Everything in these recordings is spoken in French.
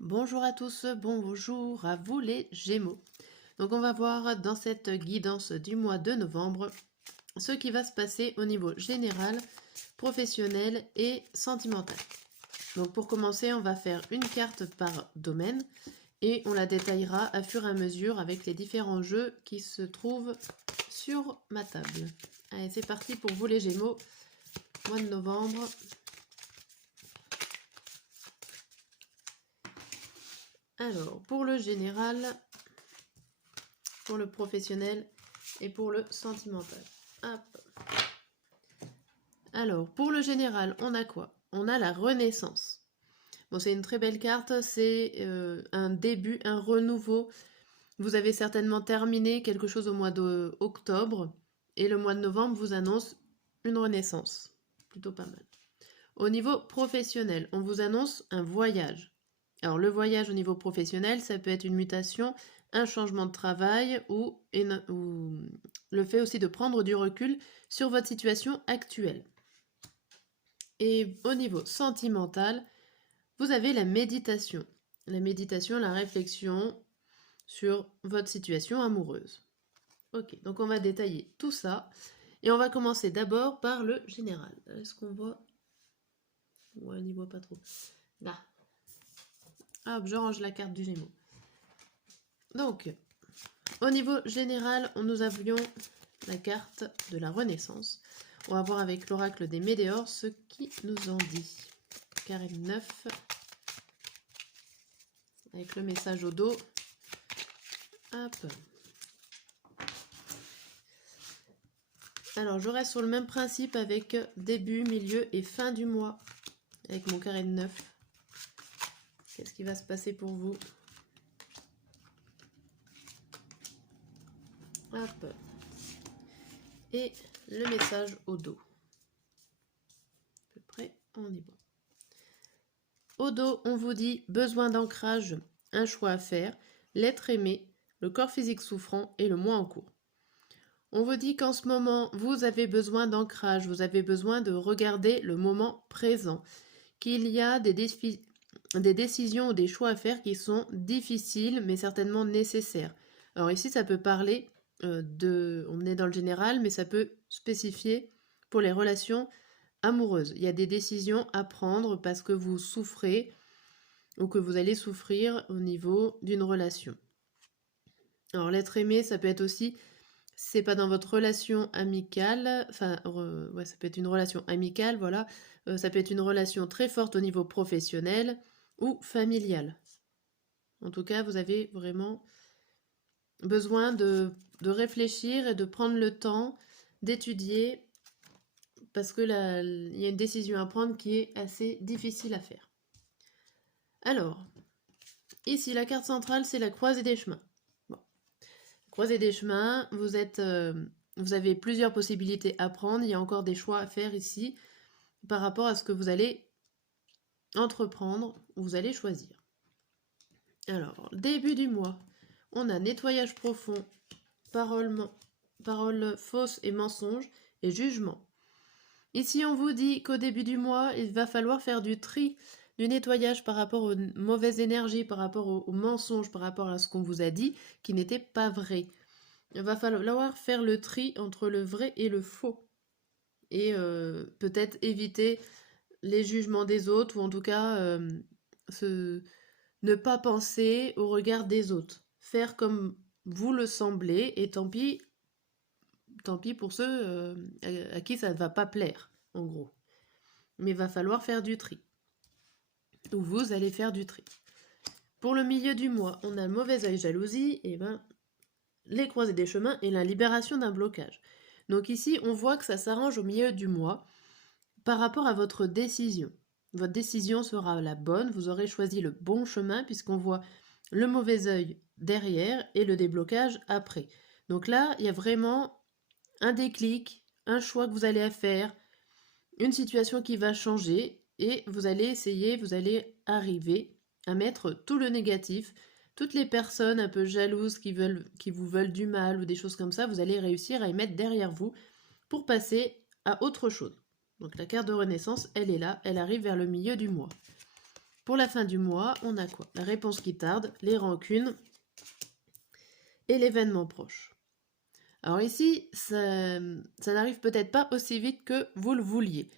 Bonjour à tous, bonjour à vous les Gémeaux. Donc on va voir dans cette guidance du mois de novembre ce qui va se passer au niveau général, professionnel et sentimental. Donc pour commencer, on va faire une carte par domaine et on la détaillera à fur et à mesure avec les différents jeux qui se trouvent sur ma table. Allez, c'est parti pour vous les Gémeaux, mois de novembre. Alors, pour le général, pour le professionnel et pour le sentimental. Hop. Alors, pour le général, on a quoi? On a la Renaissance. Bon, c'est une très belle carte, c'est un début, un renouveau. Vous avez certainement terminé quelque chose au mois d'octobre et le mois de novembre vous annonce une renaissance. Plutôt pas mal. Au niveau professionnel, on vous annonce un voyage. Alors, le voyage au niveau professionnel, ça peut être une mutation, un changement de travail ou le fait aussi de prendre du recul sur votre situation actuelle. Et au niveau sentimental, vous avez la méditation. La méditation, la réflexion sur votre situation amoureuse. Ok, donc on va détailler tout ça. Et on va commencer d'abord par le général. Est-ce qu'on voit? Ouais, on n'y voit pas trop. Là. Hop, je range la carte du Gémeaux. Donc, au niveau général, nous avions la carte de la Renaissance. On va voir avec l'oracle des Météores ce qui nous en dit. Carré 9. Avec le message au dos. Hop. Alors, je reste sur le même principe avec début, milieu et fin du mois. Avec mon carré de 9. Qu'est-ce qui va se passer pour vous? Hop. Et le message au dos. À peu près, on est bon. Au dos, on vous dit besoin d'ancrage, un choix à faire, l'être aimé, le corps physique souffrant et le mois en cours. On vous dit qu'en ce moment, vous avez besoin d'ancrage, vous avez besoin de regarder le moment présent, qu'il y a des décisions ou des choix à faire qui sont difficiles mais certainement nécessaires. Alors ici, ça peut parler on est dans le général, mais ça peut spécifier pour les relations amoureuses. Il y a des décisions à prendre parce que vous souffrez ou que vous allez souffrir au niveau d'une relation. Alors l'être aimé, ça peut être aussi, c'est pas dans votre relation amicale, enfin, ouais, ça peut être une relation amicale, voilà. Ça peut être une relation très forte au niveau professionnel ou familial. En tout cas, vous avez vraiment besoin de réfléchir et de prendre le temps d'étudier parce que il y a une décision à prendre qui est assez difficile à faire. Alors, ici, la carte centrale, c'est la croisée des chemins. Bon. Croisée des chemins, vous avez plusieurs possibilités à prendre. Il y a encore des choix à faire ici par rapport à ce que vous allez entreprendre ou vous allez choisir. Alors, début du mois, on a nettoyage profond, paroles fausses et mensonges et jugement. Ici, on vous dit qu'au début du mois, il va falloir faire du tri, du nettoyage par rapport aux mauvaises énergies, par rapport aux mensonges, par rapport à ce qu'on vous a dit qui n'était pas vrai. Il va falloir faire le tri entre le vrai et le faux. Et peut-être éviter les jugements des autres, ou en tout cas ne pas penser au regard des autres. Faire comme vous le semblez, et tant pis pour ceux à qui ça ne va pas plaire, en gros. Mais il va falloir faire du tri. Ou vous allez faire du tri. Pour le milieu du mois, on a mauvais œil jalousie, et ben les croisées des chemins et la libération d'un blocage. Donc ici, on voit que ça s'arrange au milieu du mois par rapport à votre décision. Votre décision sera la bonne, vous aurez choisi le bon chemin puisqu'on voit le mauvais œil derrière et le déblocage après. Donc là, il y a vraiment un déclic, un choix que vous allez faire, une situation qui va changer et vous allez arriver à mettre tout le négatif, toutes les personnes un peu jalouses qui vous veulent du mal ou des choses comme ça, vous allez réussir à y mettre derrière vous pour passer à autre chose. Donc la carte de renaissance, elle est là, elle arrive vers le milieu du mois. Pour la fin du mois, on a quoi? La réponse qui tarde, les rancunes et l'événement proche. Alors ici, ça n'arrive peut-être pas aussi vite que vous le vouliez.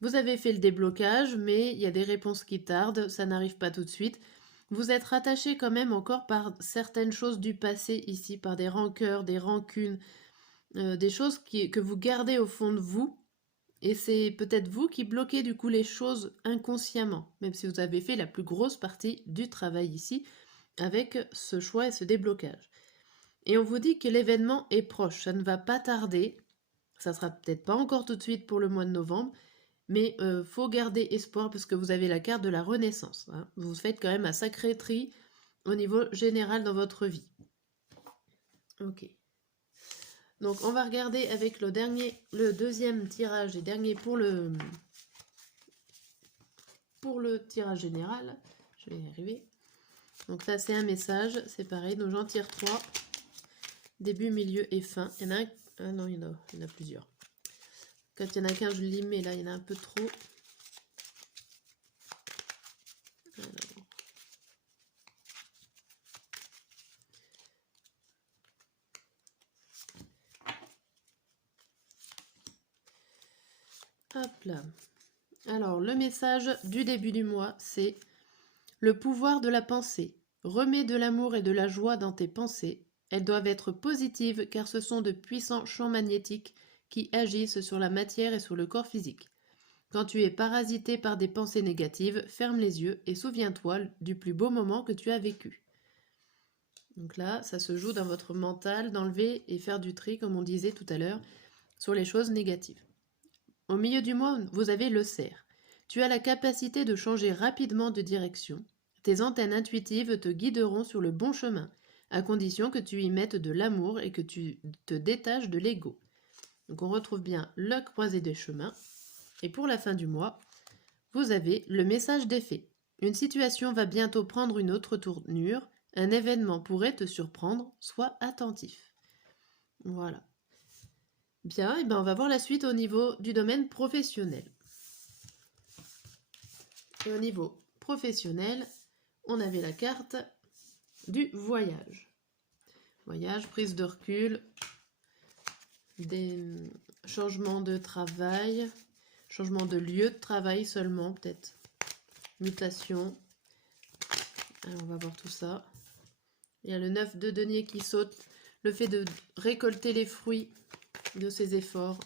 Vous avez fait le déblocage, mais il y a des réponses qui tardent, ça n'arrive pas tout de suite. Vous êtes rattaché quand même encore par certaines choses du passé ici, par des rancœurs, des rancunes, des choses que vous gardez au fond de vous. Et c'est peut-être vous qui bloquez du coup les choses inconsciemment, même si vous avez fait la plus grosse partie du travail ici avec ce choix et ce déblocage. Et on vous dit que l'événement est proche, ça ne va pas tarder, ça sera peut-être pas encore tout de suite pour le mois de novembre, mais faut garder espoir parce que vous avez la carte de la renaissance. Hein. Vous faites quand même un sacré tri au niveau général dans votre vie. Ok. Donc on va regarder avec le deuxième tirage et dernier pour le tirage général. Je vais y arriver. Donc ça c'est un message, c'est pareil. Donc j'en tire 3. Début, milieu et fin. Il y en a un. Ah non, il y en a plusieurs. Quand il y en a qu'un, je lis, mais là il y en a un peu trop. Alors. Hop là. Alors, le message du début du mois, c'est le pouvoir de la pensée. Remets de l'amour et de la joie dans tes pensées. Elles doivent être positives car ce sont de puissants champs magnétiques qui agissent sur la matière et sur le corps physique. Quand tu es parasité par des pensées négatives, ferme les yeux et souviens-toi du plus beau moment que tu as vécu. Donc là, ça se joue dans votre mental d'enlever et faire du tri, comme on disait tout à l'heure, sur les choses négatives. Au milieu du mois, vous avez le cerf. Tu as la capacité de changer rapidement de direction. Tes antennes intuitives te guideront sur le bon chemin, à condition que tu y mettes de l'amour et que tu te détaches de l'ego. Donc on retrouve bien le croisé des chemins. Et pour la fin du mois, vous avez le message des faits. Une situation va bientôt prendre une autre tournure. Un événement pourrait te surprendre. Sois attentif. Voilà. Bien, et ben on va voir la suite au niveau du domaine professionnel. Et au niveau professionnel, on avait la carte du voyage. Voyage, prise de recul, des changements de travail, changement de lieu de travail seulement peut-être, mutation. Alors on va voir tout ça. Il y a le 9 de denier qui saute, le fait de récolter les fruits de ses efforts.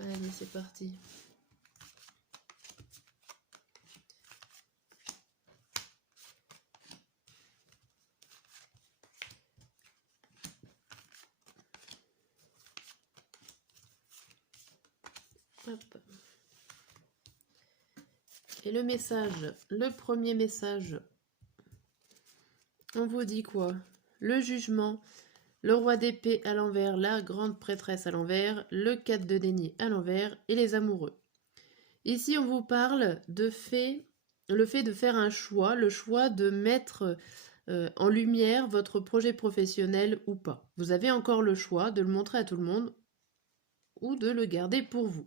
Allez, c'est parti. Hop. Et le message, le premier message, on vous dit quoi? Le jugement, le roi d'épée à l'envers, la grande prêtresse à l'envers, le 4 de denier à l'envers et les amoureux. Ici, on vous parle le fait de faire un choix, le choix de mettre en lumière votre projet professionnel ou pas. Vous avez encore le choix de le montrer à tout le monde ou de le garder pour vous.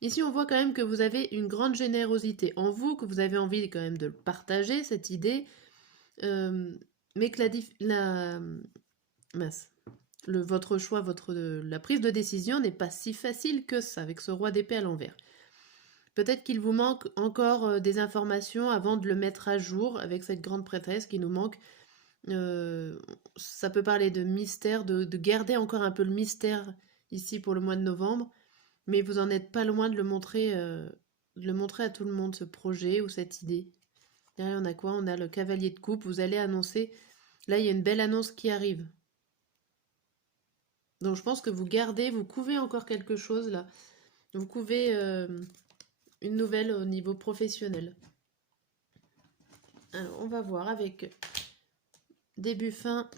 Ici, on voit quand même que vous avez une grande générosité en vous, que vous avez envie quand même de partager cette idée, mais que votre choix, la prise de décision n'est pas si facile que ça avec ce roi d'épée à l'envers. Peut-être qu'il vous manque encore des informations avant de le mettre à jour avec cette grande prêtresse qui nous manque. Ça peut parler de mystère, de garder encore un peu le mystère ici pour le mois de novembre, mais vous en êtes pas loin de le montrer à tout le monde, ce projet ou cette idée. Derrière, on a quoi? On a le cavalier de coupe. Vous allez annoncer. Là, il y a une belle annonce qui arrive. Donc, je pense que vous couvez encore quelque chose là. Vous couvez une nouvelle au niveau professionnel. Alors, on va voir avec début, fin.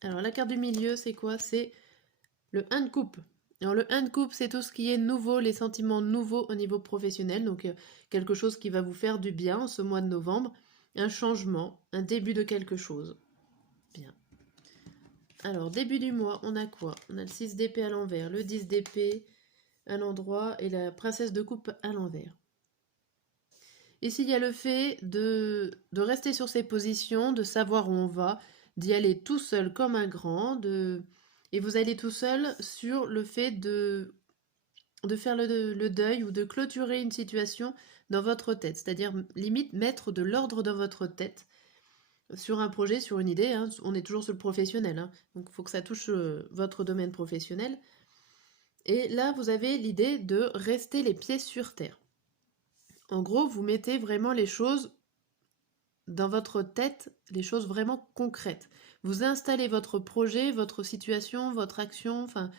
Alors, la carte du milieu, c'est quoi? C'est le 1 de coupe. Alors, le 1 de coupe, c'est tout ce qui est nouveau, les sentiments nouveaux au niveau professionnel. Donc, quelque chose qui va vous faire du bien en ce mois de novembre. Un changement, un début de quelque chose. Bien. Alors, début du mois, on a quoi? On a le 6 d'épée à l'envers, le 10 d'épée, à l'endroit et la princesse de coupe à l'envers. Ici, il y a le fait de rester sur ses positions, de savoir où on va, d'y aller tout seul comme un grand, et vous allez tout seul sur le fait de faire le deuil ou de clôturer une situation dans votre tête, c'est-à-dire limite mettre de l'ordre dans votre tête sur un projet, sur une idée, hein. On est toujours sur le professionnel, hein. Donc il faut que ça touche votre domaine professionnel. Et là, vous avez l'idée de rester les pieds sur terre. En gros, vous mettez vraiment les choses dans votre tête, les choses vraiment concrètes. Vous installez votre projet, votre situation, votre action, enfin,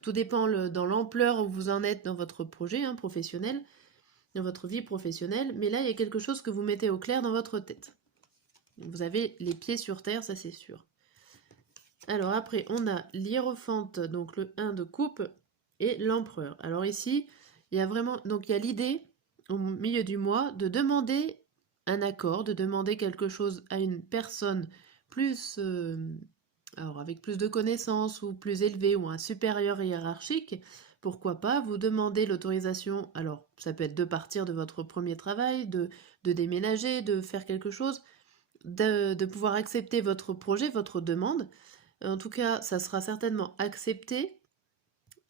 tout dépend dans l'ampleur où vous en êtes dans votre projet professionnel, dans votre vie professionnelle, mais là, il y a quelque chose que vous mettez au clair dans votre tête. Vous avez les pieds sur terre, ça c'est sûr. Alors après, on a l'hiérophante, donc le 1 de coupe, et l'empereur. Alors ici, il y a vraiment, donc il y a l'idée, au milieu du mois, de demander un accord, de demander quelque chose à une personne plus, alors avec plus de connaissances ou plus élevée ou un supérieur hiérarchique. Pourquoi pas, vous demandez l'autorisation, alors ça peut être de partir de votre premier travail, de déménager, de faire quelque chose, de pouvoir accepter votre projet, votre demande. En tout cas, ça sera certainement accepté,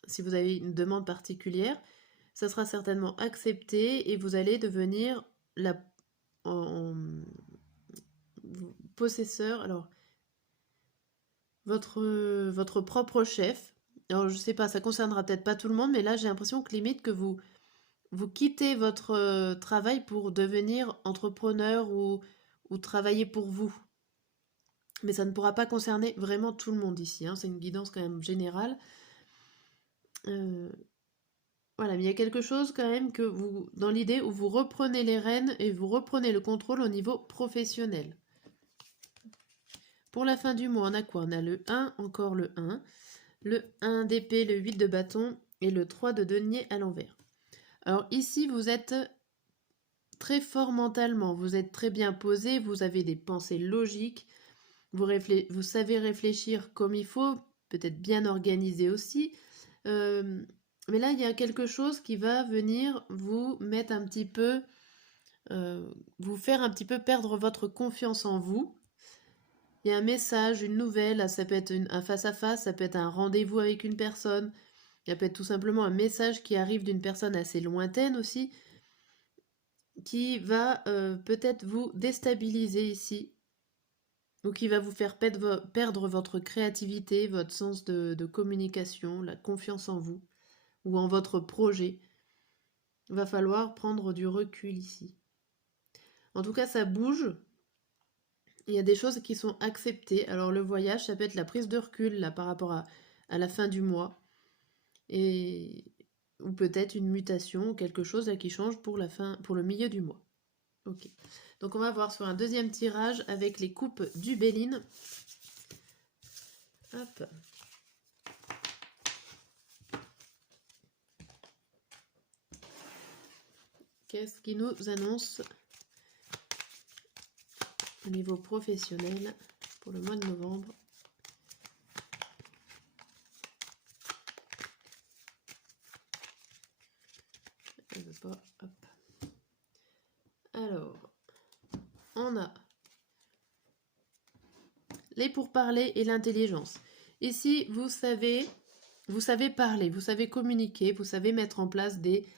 si vous avez une demande particulière, ça sera certainement accepté et vous allez devenir la possesseur, alors votre propre chef. Alors je sais pas, ça concernera peut-être pas tout le monde, mais là j'ai l'impression que limite que vous quittez votre travail pour devenir entrepreneur ou travailler pour vous. Mais ça ne pourra pas concerner vraiment tout le monde ici, hein. C'est une guidance quand même générale. Voilà, mais il y a quelque chose quand même que vous, dans l'idée où vous reprenez les rênes et vous reprenez le contrôle au niveau professionnel. Pour la fin du mois, on a quoi? On a le 1, encore le 1, le 1 d'épée, le 8 de bâton et le 3 de denier à l'envers. Alors ici, vous êtes très fort mentalement, vous êtes très bien posé, vous avez des pensées logiques, vous savez réfléchir comme il faut, peut-être bien organisé aussi. Mais là, il y a quelque chose qui va venir vous mettre un petit peu, vous faire un petit peu perdre votre confiance en vous. Il y a un message, une nouvelle, ça peut être un face-à-face, ça peut être un rendez-vous avec une personne, ça peut être tout simplement un message qui arrive d'une personne assez lointaine aussi, qui va peut-être vous déstabiliser ici, ou qui va vous faire perdre votre créativité, votre sens de communication, la confiance en vous, ou en votre projet. Il va falloir prendre du recul ici. En tout cas, ça bouge. Il y a des choses qui sont acceptées. Alors le voyage, ça peut être la prise de recul là, par rapport à la fin du mois. Ou peut-être une mutation, quelque chose là, qui change pour le milieu du mois. Ok. Donc on va voir sur un deuxième tirage avec les coupes du Béline. Hop. Qu'est-ce qui nous annonce au niveau professionnel pour le mois de novembre? Je ne veux pas. Hop. Alors, on a les pourparlers et l'intelligence. Ici, vous savez parler, vous savez communiquer, vous savez mettre en place des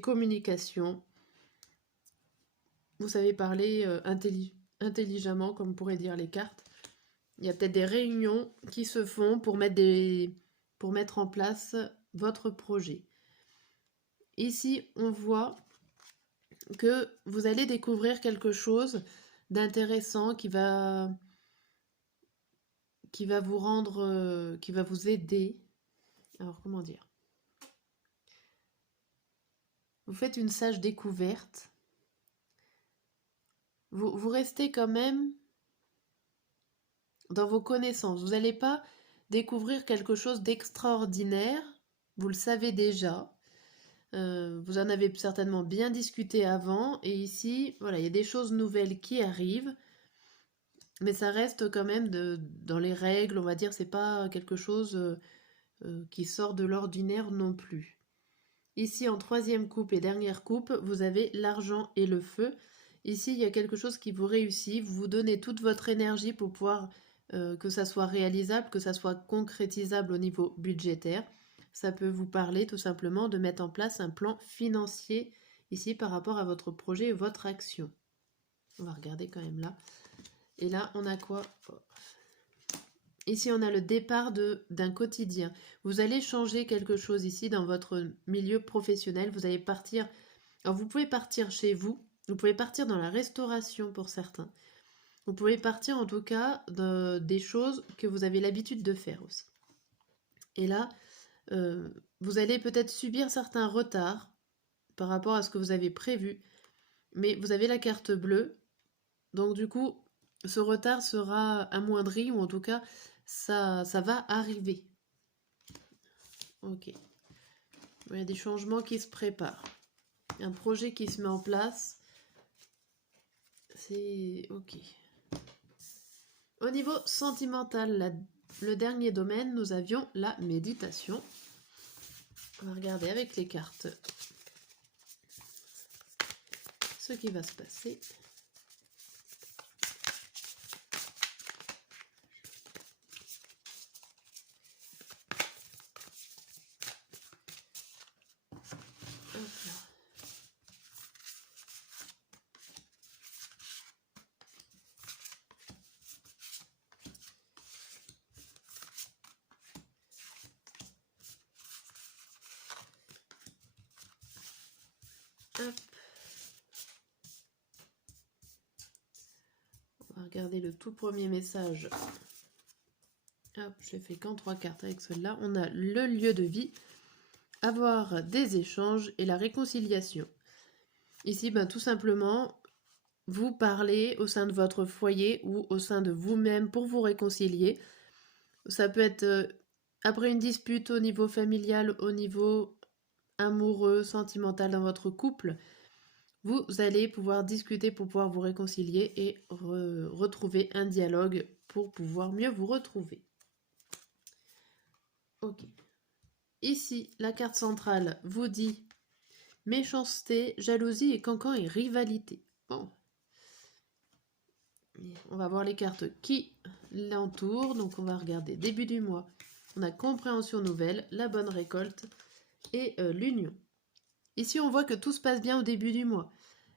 communications. Vous savez parler intelligemment, comme pourraient dire les cartes. Il y a peut-être des réunions qui se font pour mettre en place votre projet. Ici, on voit que vous allez découvrir quelque chose d'intéressant qui va vous rendre, qui va vous aider. Alors, comment dire? Vous faites une sage découverte. Vous restez quand même dans vos connaissances. Vous n'allez pas découvrir quelque chose d'extraordinaire. Vous le savez déjà. Vous en avez certainement bien discuté avant. Et ici, voilà, il y a des choses nouvelles qui arrivent. Mais ça reste quand même dans les règles, on va dire. C'est pas quelque chose qui sort de l'ordinaire non plus. Ici, en troisième coupe et dernière coupe, vous avez l'argent et le feu. Ici, il y a quelque chose qui vous réussit. Vous vous donnez toute votre énergie pour pouvoir que ça soit réalisable, que ça soit concrétisable au niveau budgétaire. Ça peut vous parler tout simplement de mettre en place un plan financier ici par rapport à votre projet et votre action. On va regarder quand même là. Et là, on a quoi? Ici, on a le départ d'un quotidien. Vous allez changer quelque chose ici dans votre milieu professionnel. Vous allez partir. Alors, vous pouvez partir chez vous. Vous pouvez partir dans la restauration pour certains. Vous pouvez partir en tout cas des choses que vous avez l'habitude de faire aussi. Et là, vous allez peut-être subir certains retards par rapport à ce que vous avez prévu. Mais vous avez la carte bleue. Donc du coup, ce retard sera amoindri ou en tout cas, ça va arriver. Ok. Il y a des changements qui se préparent. Un projet qui se met en place. C'est ok. Au niveau sentimental, le dernier domaine, nous avions la méditation. On va regarder avec les cartes ce qui va se passer. Hop. On va regarder le tout premier message. Hop, je fais qu'en 3 cartes avec celle-là. On a le lieu de vie, avoir des échanges et la réconciliation. Ici, tout simplement, vous parlez au sein de votre foyer ou au sein de vous-même pour vous réconcilier. Ça peut être après une dispute au niveau familial, au niveau amoureux, sentimental dans votre couple. Vous allez pouvoir discuter pour pouvoir vous réconcilier et retrouver un dialogue pour pouvoir mieux vous retrouver. Ok. Ici, la carte centrale vous dit méchanceté, jalousie et cancan et rivalité. Bon. On va voir les cartes qui l'entourent. Donc on va regarder début du mois. On a compréhension nouvelle, la bonne récolte et l'union. Ici, on voit que tout se passe bien au début du mois.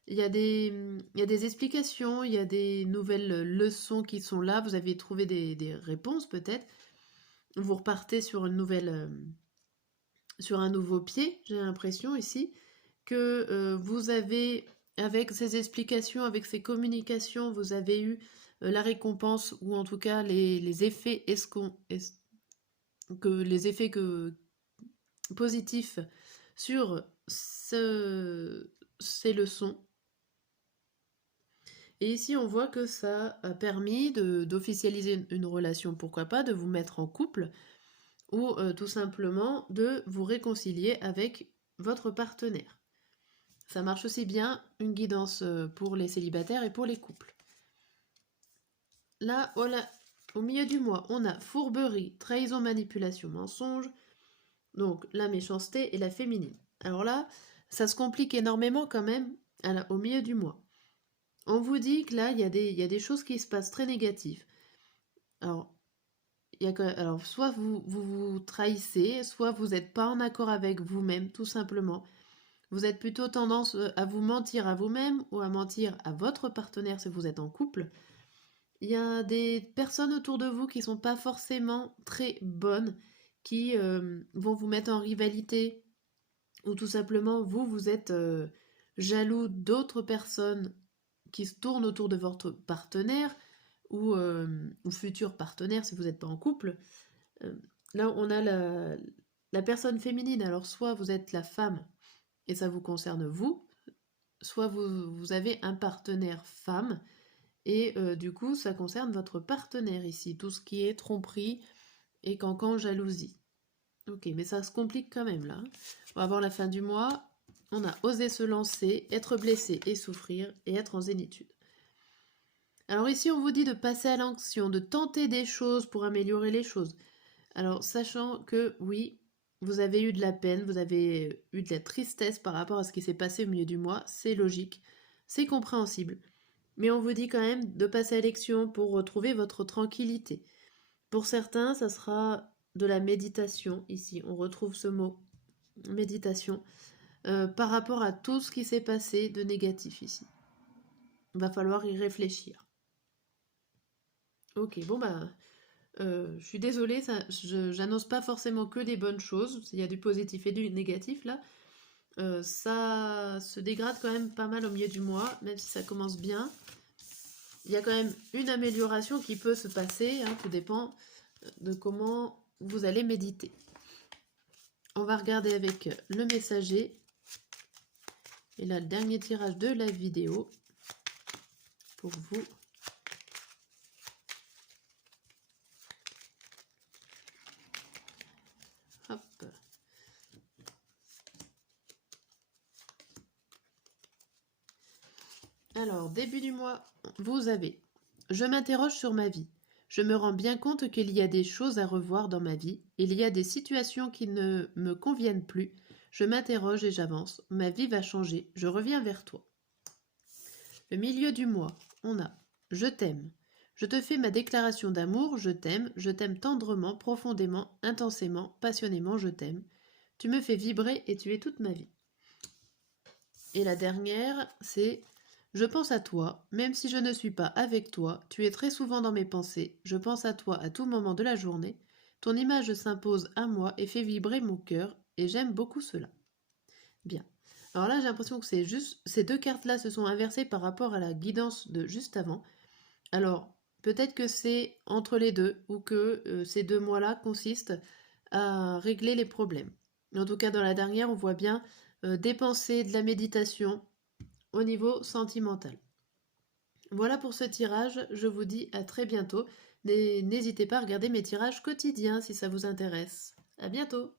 Il y a des explications, il y a des nouvelles leçons qui sont là. Vous avez trouvé des réponses peut-être. Vous repartez sur sur un nouveau pied, j'ai l'impression ici, que vous avez, avec ces explications, avec ces communications, vous avez eu la récompense, ou en tout cas les effets positifs sur ces leçons. Et ici, on voit que ça a permis d'officialiser une relation, pourquoi pas, de vous mettre en couple, ou tout simplement de vous réconcilier avec votre partenaire. Ça marche aussi bien, une guidance pour les célibataires et pour les couples. Là, voilà, au milieu du mois, on a fourberie, trahison, manipulation, mensonge, donc la méchanceté et la féminine. Alors là, ça se complique énormément quand même au milieu du mois. On vous dit que là, il y a des choses qui se passent très négatives. Alors, soit vous trahissez, soit vous n'êtes pas en accord avec vous-même, tout simplement. Vous êtes plutôt tendance à vous mentir à vous-même ou à mentir à votre partenaire si vous êtes en couple. Il y a des personnes autour de vous qui ne sont pas forcément très bonnes, qui vont vous mettre en rivalité, ou tout simplement vous êtes jaloux d'autres personnes qui se tournent autour de votre partenaire ou futur partenaire si vous n'êtes pas en couple. Là, on a la personne féminine. Alors, soit vous êtes la femme et ça vous concerne vous, soit vous avez un partenaire femme et du coup, ça concerne votre partenaire ici. Tout ce qui est tromperie et cancan, jalousie. Ok, mais ça se complique quand même là. On va voir la fin du mois. On a osé se lancer, être blessé et souffrir, et être en zénitude. Alors ici, on vous dit de passer à l'action, de tenter des choses pour améliorer les choses. Alors, sachant que oui, vous avez eu de la peine, vous avez eu de la tristesse par rapport à ce qui s'est passé au milieu du mois, c'est logique, c'est compréhensible. Mais on vous dit quand même de passer à l'action pour retrouver votre tranquillité. Pour certains, ça sera de la méditation. Ici, on retrouve ce mot, méditation, par rapport à tout ce qui s'est passé de négatif ici. Il va falloir y réfléchir. Ok, bon bah, je suis désolée, j'annonce pas forcément que des bonnes choses. Il y a du positif et du négatif là. Ça se dégrade quand même pas mal au milieu du mois, même si ça commence bien. Il y a quand même une amélioration qui peut se passer, hein, tout dépend de comment vous allez méditer. On va regarder avec le messager. Et là, le dernier tirage de la vidéo pour vous. Hop. Alors, début du mois, vous avez « Je m'interroge sur ma vie. Je me rends bien compte qu'il y a des choses à revoir dans ma vie. Il y a des situations qui ne me conviennent plus. Je m'interroge et j'avance. Ma vie va changer. Je reviens vers toi. » Le milieu du mois, on a « Je t'aime. Je te fais ma déclaration d'amour. Je t'aime tendrement, profondément, intensément, passionnément. Je t'aime. Tu me fais vibrer et tu es toute ma vie. » Et la dernière, c'est « Je pense à toi, même si je ne suis pas avec toi, tu es très souvent dans mes pensées, je pense à toi à tout moment de la journée, ton image s'impose à moi et fait vibrer mon cœur, et j'aime beaucoup cela. » Bien. Alors là, j'ai l'impression que c'est juste ces deux cartes-là se sont inversées par rapport à la guidance de juste avant. Alors, peut-être que c'est entre les deux, ou que ces 2 mois-là consistent à régler les problèmes. En tout cas, dans la dernière, on voit bien dépenser de la méditation au niveau sentimental. Voilà pour ce tirage, je vous dis à très bientôt. N'hésitez pas à regarder mes tirages quotidiens si ça vous intéresse. À bientôt!